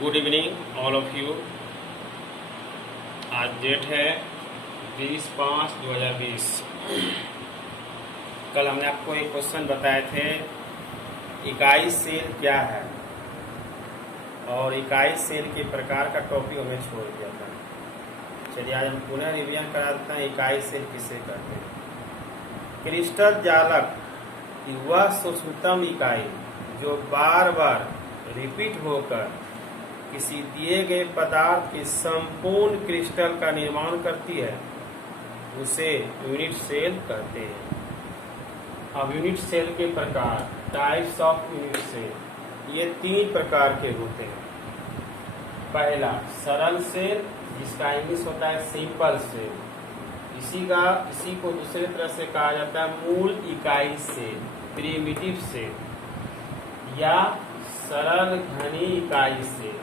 Good evening all of you. आज date है 20/5/2020। कल हमने आपको एक क्वेश्चन बताए थे, इकाई सेल क्या है, और इकाई सेल के प्रकार का टॉपिक हमें छोड़ दिया था। चलिए आज हम पुनः रिवीजन करा देते हैं, इकाई सेल किसे कहते हैं। क्रिस्टल जालक की वह सूक्ष्मतम इकाई जो बार बार रिपीट होकर किसी दिए गए पदार्थ के संपूर्ण क्रिस्टल का निर्माण करती है, उसे यूनिट सेल कहते हैं। अब यूनिट सेल के प्रकार, टाइप्स ऑफ यूनिट सेल, ये 3 प्रकार के होते हैं। पहला सरल सेल, जिसका इंग्लिश होता है सिंपल सेल। इसी को दूसरे तरह से कहा जाता है मूल इकाई सेल, प्रिमिटिव सेल, या सरल घनी इकाई cell,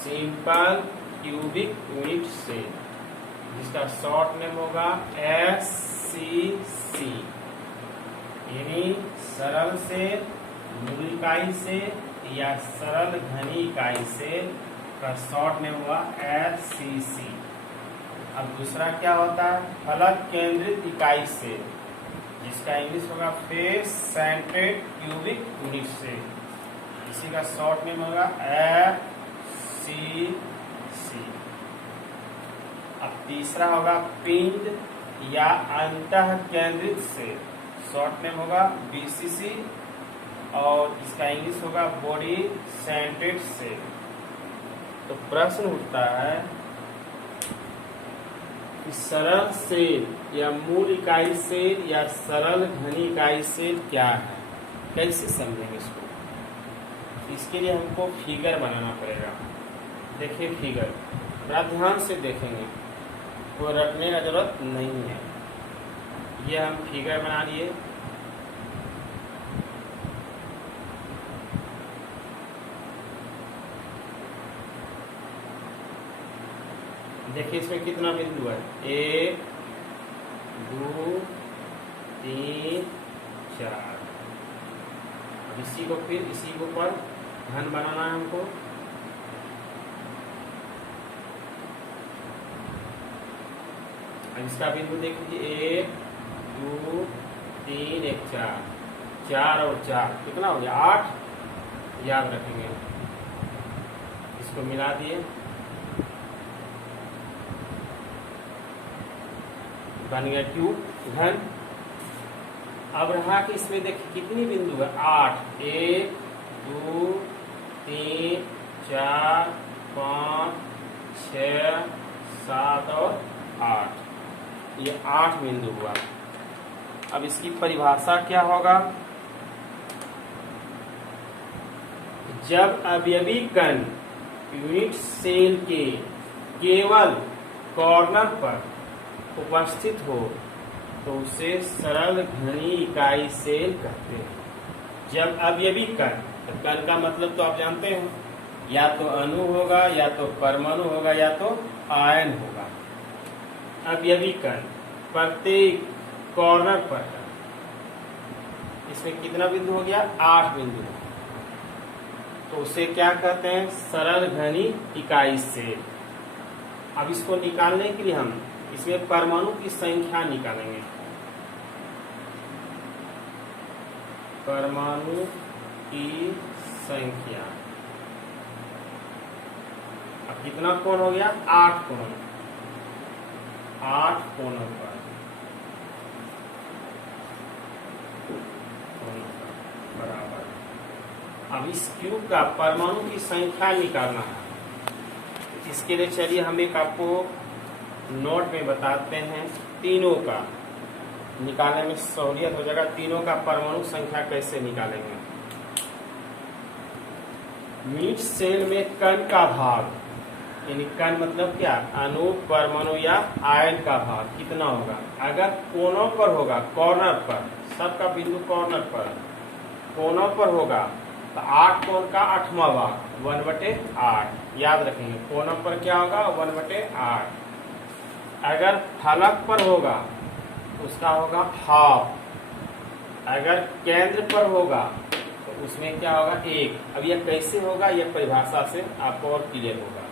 simple cubic unit cell, जिसका शॉर्ट नेम होगा SCC। यानी सरल सेल, मूल इकाई सेल या सरल घनी इकाई सेल का शॉर्ट नेम हुआ SCC। अब दूसरा क्या होता है, फलक केंद्रित इकाई सेल, जिसका इंग्लिश होगा फेस सेंट्रेड क्यूबिक यूनिट सेल, इसी का शॉर्ट नेम होगा FCC। अब तीसरा होगा पिंड या अंतः केंद्रित सेल, शॉर्ट नेम होगा BCC, और इसका इंग्लिश होगा बॉडी सेंट्रेड सेल। तो प्रश्न उठता है कि सरल सेल या मूल इकाई सेल या सरल घनी इकाई सेल क्या है, कैसे समझेंगे इसको। इसके लिए हमको फिगर बनाना पड़ेगा। देखिए फिगर बड़ा ध्यान से देखेंगे, वो रटने का जरूरत नहीं है। ये हम फिगर बना लिए। देखिए इसमें कितना बिंदु है, 1 2 3 4। अब इसी को पर घन बनाना है हमको। अब इसका बिंदु देख लीजिए, 1 2 3 1 4, 4 और 4 कितना हो गया, 8। याद रखेंगे, इसको मिला दिए, बन गया क्यूब घन। अब रहा कि इसमें देखिए कितनी बिंदु है, 8। 1 2 3 4 5 6 7 और 8, ये 8 बिंदु हुआ। अब इसकी परिभाषा क्या होगा, जब अवयवी कण यूनिट सेल के केवल कॉर्नर पर उपस्थित हो तो उसे सरल घनी इकाई सेल कहते हैं। जब अवयवी कण, तो कण का मतलब तो आप जानते हैं, या तो अणु होगा, या तो परमाणु होगा, या तो आयन होगा। अवयवी कण प्रत्येक कॉर्नर पर, इसमें कितना बिंदु हो गया, 8 बिंदु, तो उसे क्या कहते हैं, सरल घनी इकाई सेल। अब इसको निकालने के लिए हम इसमें परमाणु की संख्या निकालेंगे। परमाणु की संख्या, अब कितना कोण हो गया, 8 कोण, 8 कोणों पर बराबर। अब इस क्यूब का परमाणु की संख्या निकालना है। इसके लिए चलिए हम एक आपको नोट में बताते हैं, तीनों का निकालने में सहूलियत हो जाएगा। तीनों का परमाणु संख्या कैसे निकालेंगे। यूनिट सेल में कण का भाग, यानी कण मतलब क्या, अणु, परमाणु या आयन का भाग कितना होगा। अगर कोनों पर होगा, कॉर्नर पर, सबका बिंदु कॉर्नर पर, कोनों पर होगा तो 8 कोण का 8वां भाग 1/8। याद रखेंगे, कोनों पर क्या होगा, 1/8। अगर फलक पर होगा उसका होगा हाफ। अगर केंद्र पर होगा तो उसमें क्या होगा 1। अब यह कैसे होगा, यह परिभाषा से आपको और क्लियर होगा।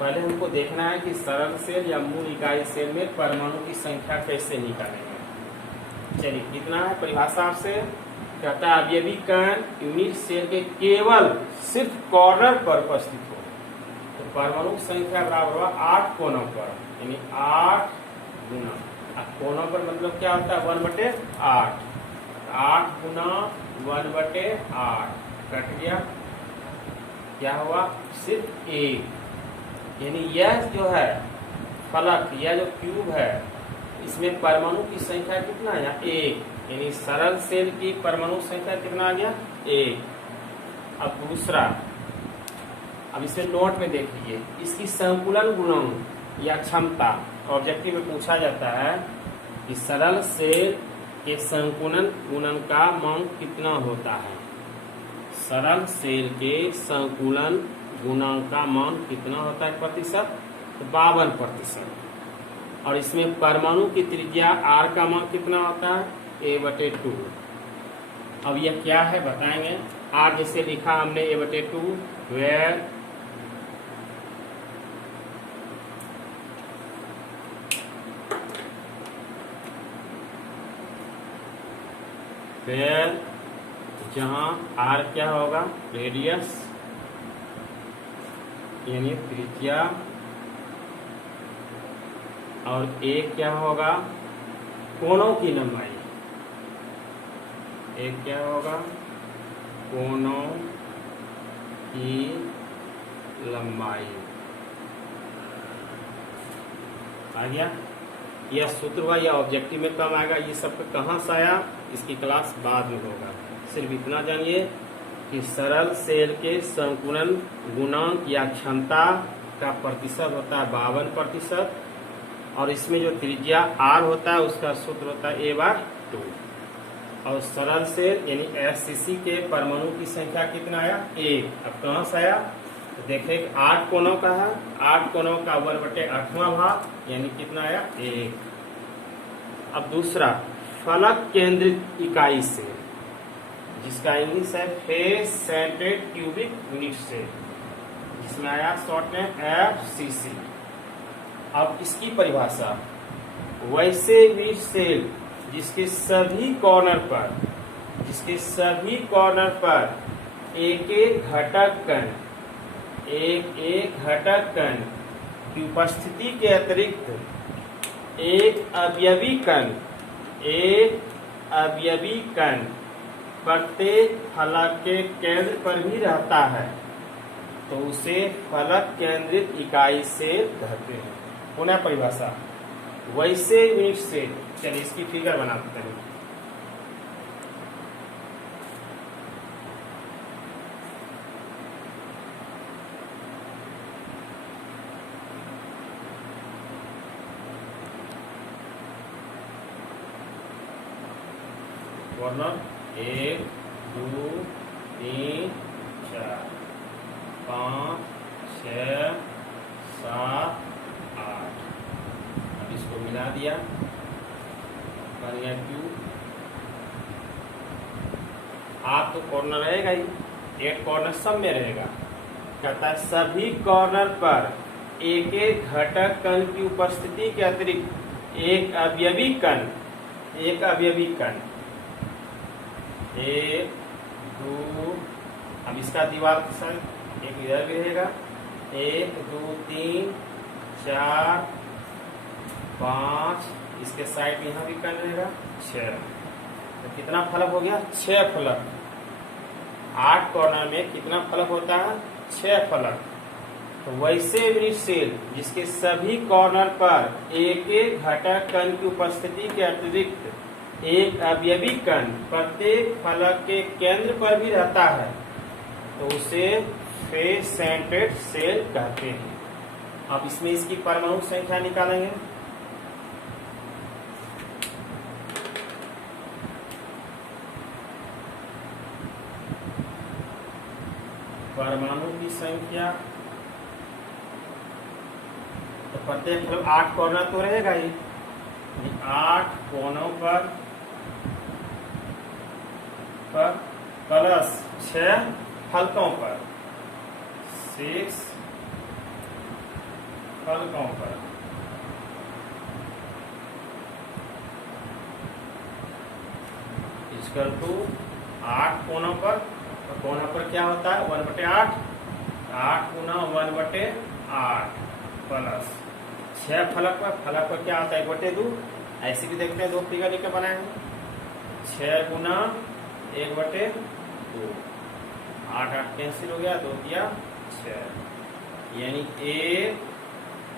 पहले हमको देखना है कि सरल सेल या मूल इकाई सेल में परमाणु की संख्या कैसे निकालेंगे। चलिए, कितना है परिभाषा आपसे कहता है अवयवी कण यूनिट सेल के केवल सिर्फ कॉर्नर पर उपस्थित हो तो परमाणु संख्या बराबर हुआ 8 कोनों पर, यानी 8 गुना। अब कोनों पर मतलब क्या होता है 1/8, 8 गुना 1/8 कट गया, क्या हुआ सिर्फ 1। यानी यह जो है फलक, यह जो क्यूब है, इसमें परमाणु की संख्या कितना है 1, यानी सरल सेल की परमाणु संख्या कितना आ गया 1। अब दूसरा, अब इसमें नोट में देख लीजिए, इसकी संकुलन गुणांक या क्षमता ऑब्जेक्टिव में पूछा जाता है कि सरल सेल के संकुलन गुणन का मान कितना होता है। सरल सेल के संकुलन गुणांक का मान कितना होता है प्रतिशत, तो 52%। और इसमें परमाणु की त्रिज्या r का मान कितना होता है a/2। अब यह क्या है बताएंगे। r जैसे लिखा हमने a/2, वेयर जहां r क्या होगा रेडियस यानी त्रिज्या, और a क्या होगा कोनों की लंबाई, a क्या होगा कोनों की लंबाई। आ गया, यह सूत्र हुआ, यह ऑब्जेक्टिव में कम आएगा। ये सब कहाँ से आया, इसकी क्लास बाद में होगा। सिर्फ इतना जानिए कि सरल सेल के संकुलन गुणांक या क्षमता का प्रतिशत होता है 52%, और इसमें जो त्रिज्या r होता है उसका सूत्र होता है a/2। और सरल सेल यानी FCC के परमाणु की संख्या कितना आया 1। अब कहाँ से आया तो देखिए 8 कोनों का है, 8 कोनों का 1/8वां भाग यानी कितना आया 1। अब दूसरा, फलक केंद्रित इकाई सेल, जिसका इंग्लिश है face centred cubic unit cell, जिसमें आया शॉर्ट नेम FCC। अब इसकी परिभाषा, वैसे यूनिट सेल जिसके सभी कॉर्नर पर एक एक घटक कण की उपस्थिति के अतिरिक्त एक अवयवी कण प्रत्येक फलक के केंद्र पर भी रहता है तो उसे फलक केंद्रित इकाई सेल कहते हैं। पुनः परिभाषा, वैसे यूनिट सेल, चलिए इसकी फिगर बनाते हैं। कॉर्नर 1 2 3 4 5 6 7 8। अब इसको मिला दिया, बन गया क्यूब। आप तो कॉर्नर रहेगा ही, 8 कॉर्नर सब में रहेगा। कहता है सभी कॉर्नर पर एक एक घटक कण की उपस्थिति के अतिरिक्त एक अवयवी कण 1 2, अब इसका दीवार के साथ एक इधर भी रहेगा, 1 2 3 4 5, इसके साइड यहाँ भी कण रहेगा 6। तो कितना फलक हो गया 6 फलक। 8 कॉर्नर में कितना फलक होता है 6 फलक। तो वैसे यूनिट सेल जिसके सभी कॉर्नर पर एक एक घटक कण की उपस्थिति के अतिरिक्त एक अवयवी कण प्रत्येक फलक के केंद्र पर भी रहता है तो उसे फेस सेंटर्ड सेल कहते हैं। अब इसमें इसकी परमाणु संख्या निकालेंगे। परमाणु की संख्या तो प्रत्येक फलक 8 कॉर्नर तो रहेगा ही, 8 कोनों पर प्लस 6 फलकों पर, 6 फलकों पर इक्वल टू 8 कोनों पर। तो कोना पर क्या होता है 1/8, 8 गुना 1/8 प्लस 6 फलक पर क्या होता है 1/2। ऐसे भी देखते हैं, 2 फिगर लेकर बनाए हैं। 6 गुना 1/2, 8 8 कैंसिल हो गया, 2 किया 6, यानी 1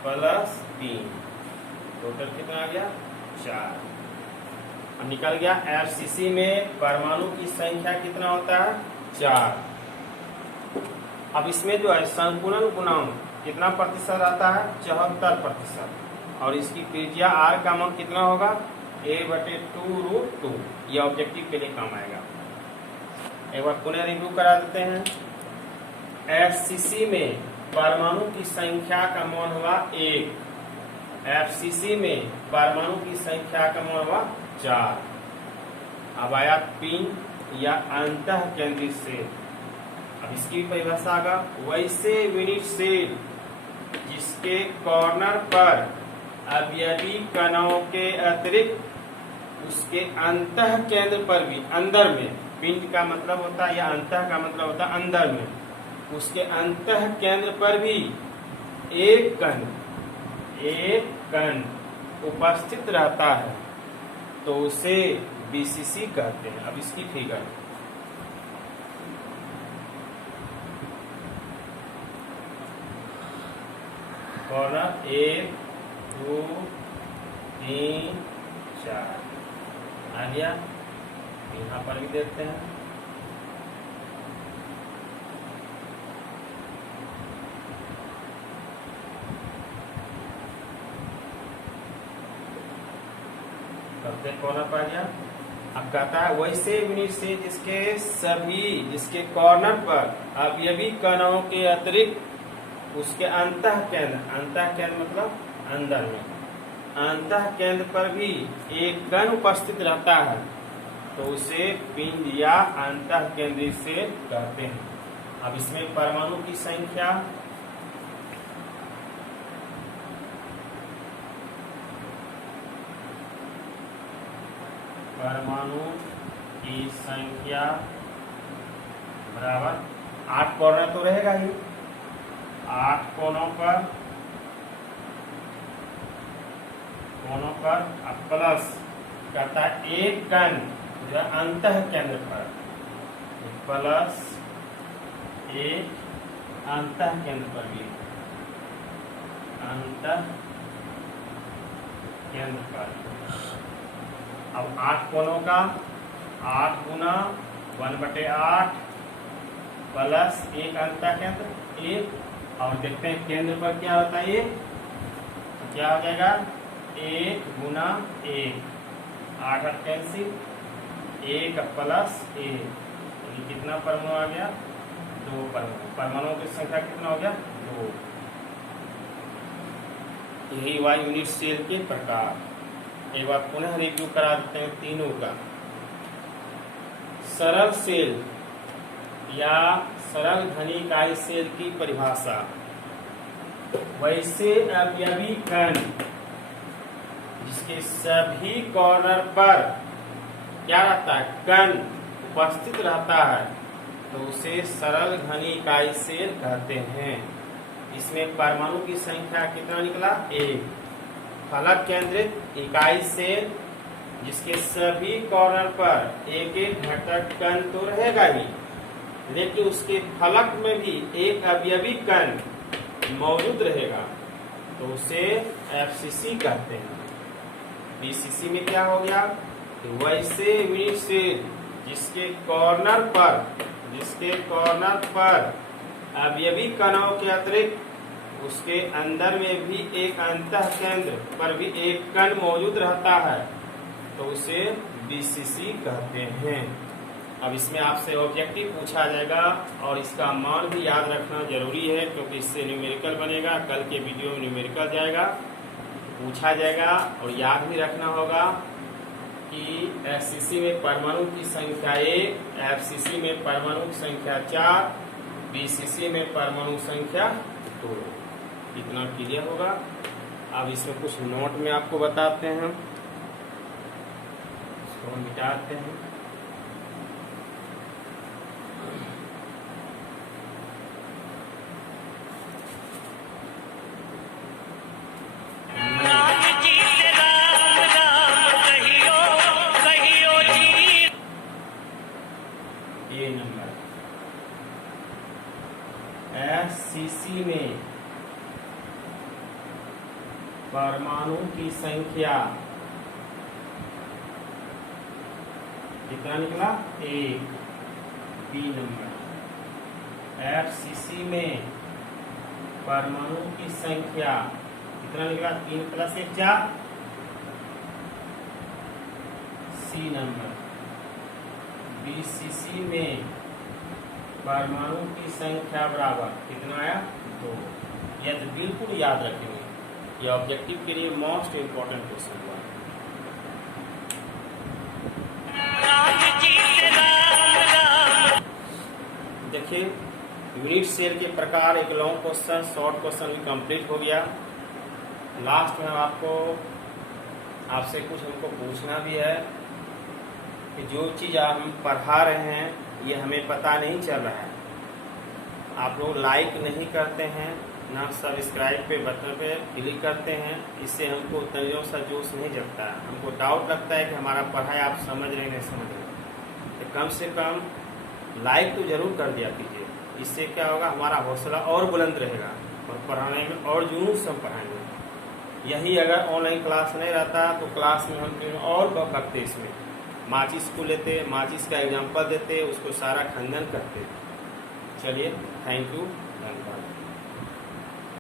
प्लस 3, टोटल कितना आ गया 4। अब निकल गया एफसीसी में परमाणु की संख्या कितना होता है 4। अब इसमें जो है संकुलन गुणांक कितना प्रतिशत आता है 74%, और इसकी त्रिज्या r का मान कितना होगा a/2√2। ये ऑब्जेक्टिव के लिए काम आएगा। एक बार पुनः रिव्यू करा देते हैं। एफसीसी में परमाणु की संख्या का मान हुआ 1, एफसीसी में परमाणु की संख्या का मान हुआ 4। अब आया पिंड या अंतः केंद्रित सेल। अब इसकी परिभाषा आगा, वैसे यूनिट सेल जिसके कॉर्नर पर अवयवी कणों के अतिरिक्त उसके अंतः केंद्र पर भी, अंदर में, पिंड का मतलब होता है या अंतः का मतलब होता है अंदर में, उसके अंतः केंद्र पर भी एक कण उपस्थित रहता है तो उसे बीसीसी कहते हैं। अब इसकी फिगर, कॉर्नर 1 2 3 4 आ गया। यहाँ पर भी देखते हैं, कॉर्नर पर आ गया। अब कहता है वैसे यूनिट से जिसके कॉर्नर पर अवयवी कणों के अतिरिक्त उसके अंतः केंद्र मतलब अंदर में, अंतः केंद्र पर भी एक कण उपस्थित रहता है तो उसे पिंड या अंतः केंद्रित सेल कहते हैं। अब इसमें परमाणु की संख्या, परमाणु की संख्या बराबर 8 कॉर्नर तो रहेगा ही, 8 कोनों पर अब प्लस करता है एक कण अंतः केंद्र पर, प्लस एक अंतः केंद्र पर भी, अंतः केंद्र पर। अब 8 कोनों का 8 गुना 1/8 प्लस एक अंतः केंद्र 1, और देखते हैं केंद्र पर क्या होता है 1, तो क्या हो जाएगा 1 गुना 1, 8 8 कैंसिल, 1 प्लस 1, यानी कितना परमाणु आ गया 2 परमाणु। परमाणुओं की संख्या कितना हो गया 2। यही हुआ यूनिट सेल के प्रकार। एक बार पुनः रिव्यू करा देते हैं तीनों का। सरल सेल या सरल घनी इकाई सेल की परिभाषा, वैसे अवयवी कण जिसके सभी कॉर्नर पर क्या रहता है कण उपस्थित रहता है तो उसे सरल घनी इकाई सेल कहते हैं। इसमें परमाणु की संख्या कितना निकला 1। फलक केंद्रित इकाई सेल जिसके सभी कॉर्नर पर एक एक घटक कण तो रहेगा ही, लेकिन उसके फलक में भी एक अवयवी कण मौजूद रहेगा तो उसे एफसीसी कहते हैं। बीसीसी में क्या हो गया, वैसे यूनिट सेल जिसके कॉर्नर पर अवयवी कणों के अतिरिक्त उसके अंदर में भी एक अंतः केंद्र पर भी एक कण मौजूद रहता है तो उसे बीसीसी कहते हैं। अब इसमें आपसे ऑब्जेक्टिव पूछा जाएगा और इसका मान भी याद रखना जरूरी है क्योंकि इससे न्यूमेरिकल बनेगा। कल के वीडियो में न्यूमेरिकल जाएगा, पूछा जाएगा और याद भी रखना होगा कि एफसीसी में परमाणु की संख्या 1, एफसीसी में परमाणु की संख्या 4, बीसीसी में परमाणु संख्या 2। इतना क्लियर होगा। अब इसमें कुछ नोट में आपको बताते हैं, इसको मिटाते हैं। ये नंबर एफसीसी में परमाणु की संख्या कितना निकला? 1। बी नंबर एफसीसी में परमाणु की संख्या कितना निकला? 3 + 1 4। सी नंबर बीसीसी में परमाणु की संख्या बराबर कितना आया? 2। यह तो बिल्कुल याद रखेंगे, ये ऑब्जेक्टिव के लिए मोस्ट इंपॉर्टेंट क्वेश्चन हुआ। देखिए यूनिट सेल के प्रकार, एक लॉन्ग क्वेश्चन, शॉर्ट क्वेश्चन भी कंप्लीट हो गया। लास्ट में आपसे कुछ हमको पूछना भी है कि जो चीज़ हम पढ़ा रहे हैं ये हमें पता नहीं चल रहा है, आप लोग लाइक नहीं करते हैं, ना सब्सक्राइब पे बटन पे क्लिक करते हैं, इससे हमको तनियों सा जोश नहीं जगता है। हमको डाउट लगता है कि हमारा पढ़ाई आप समझ रहे नहीं समझ रहे, तो कम से कम लाइक तो जरूर कर दिया कीजिए। इससे क्या होगा, हमारा हौसला और बुलंद रहेगा और पढ़ाने में और जुनून से हम पढ़ाएंगे। यही अगर ऑनलाइन क्लास नहीं रहता तो क्लास में हम और भगते, इसमें माचिस को लेते, माचिस का एग्जाम्पल देते, उसको सारा खंडन करते। चलिए, थैंक यू, धन्यवाद।